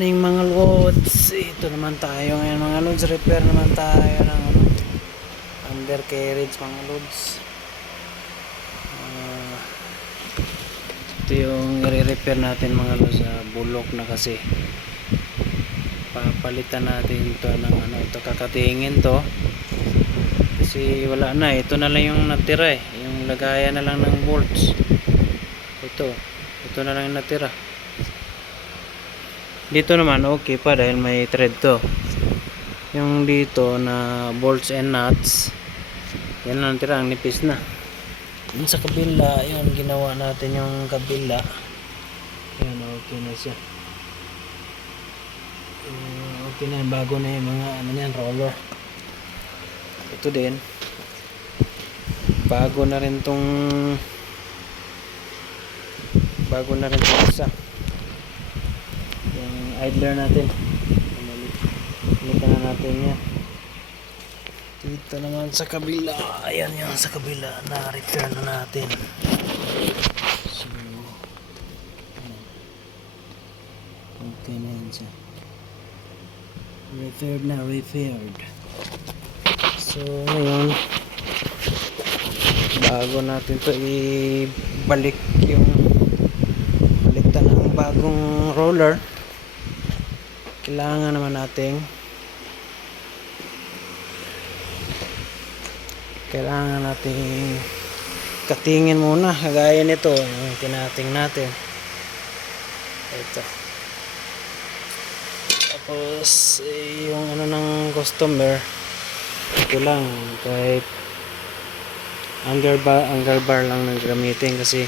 Mga loads, ito naman tayo ngayon mga loads, repair naman tayo ng undercarriage mga loads. Ito yung i-repair natin mga loads, bulok na kasi. Papalitan natin ito ng ito kakatingin to kasi wala na, ito na lang yung natira yung lagayan na lang ng bolts. Ito na lang yung natira. Dito naman okay pa dahil may thread to. Yung dito na bolts and nuts, yan lang tira, ang nipis na. Yung sa kabila, yun ginawa natin yung kabila. Yan, okay na siya. Okay na, bago na yung mga yan, roller. Ito din. Bago na rin tong isa. Idler natin, ulitan na natin yan. Dito naman sa kabila, ayan yung sa kabila na repair na natin. So okay na yan siya, repaired. So ngayon bago natin to ibalik yung baliktad ng bagong roller, kailangan naman nating katingin muna, kagaya nito yung tinating natin ito. Tapos yung ng customer, ito lang, kahit angle bar lang gagamitin kasi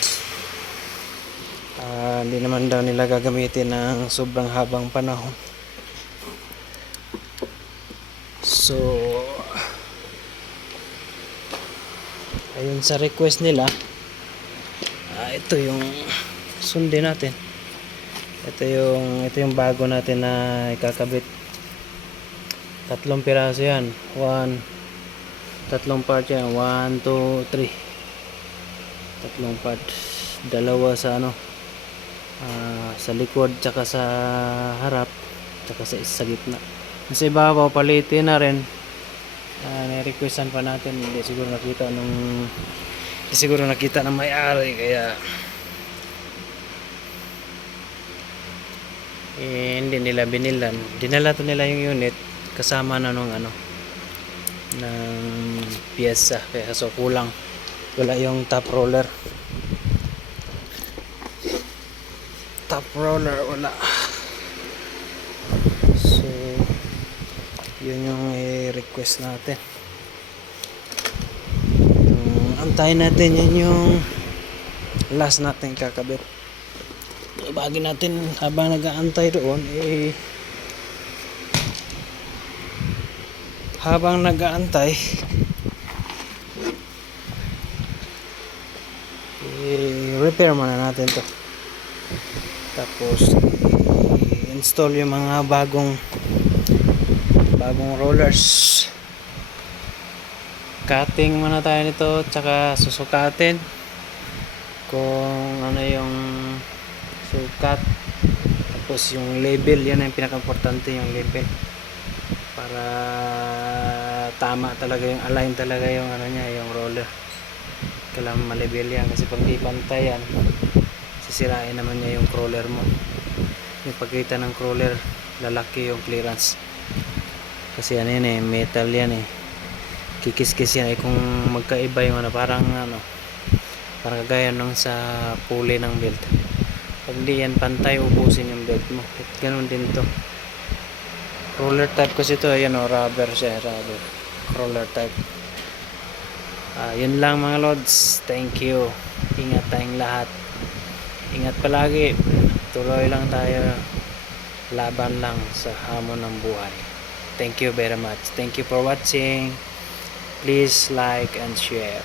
hindi naman daw nila gagamitin ng sobrang habang panahon. So ayun, sa request nila, ito yung sundin natin. Ito yung bago natin na ikakabit. 3 piraso yan, tatlong part yan, 1, 2, 3, 3 part, dalawa sa sa likod tsaka sa harap tsaka sa gitna. Sa ibabaw palitin na rin. Ni-requestan pa natin, hindi siguro nakita ng may-ari, kaya hindi nila binilan. Dinala to nila yung unit kasama na ng piyesa, kaya so kulang, wala yung top roller wala. So yun yung request natin. Antayin natin, yan yung last natin kakabit. Ibagi natin habang nag-aantay doon, repair muna natin to, tapos install yung mga bagong rollers. Cutting muna tayo nito, tsaka susukatin kung ano yung sukat, tapos yung label, yan ang pinaka-importante, yung label, para tama talaga yung align talaga yung yung roller. Kailangan malabel yan, kasi pag di pantay yan, sisirain naman niya yung crawler mo. Yung pagkita ng crawler, lalaki yung clearance kasi yan metal yan kikis-kis yan kung magkaiba yung parang kagaya nung sa pulley ng belt. Pag di yan pantay, ubusin yung belt mo. At ganun din to, roller type kasi ito, rubber siya, rubber roller type. Yun lang mga lods, thank you, ingat tayong lahat, ingat palagi, tuloy lang tayo, laban lang sa hamon ng buhay. Thank you very much, thank you for watching, please like and share.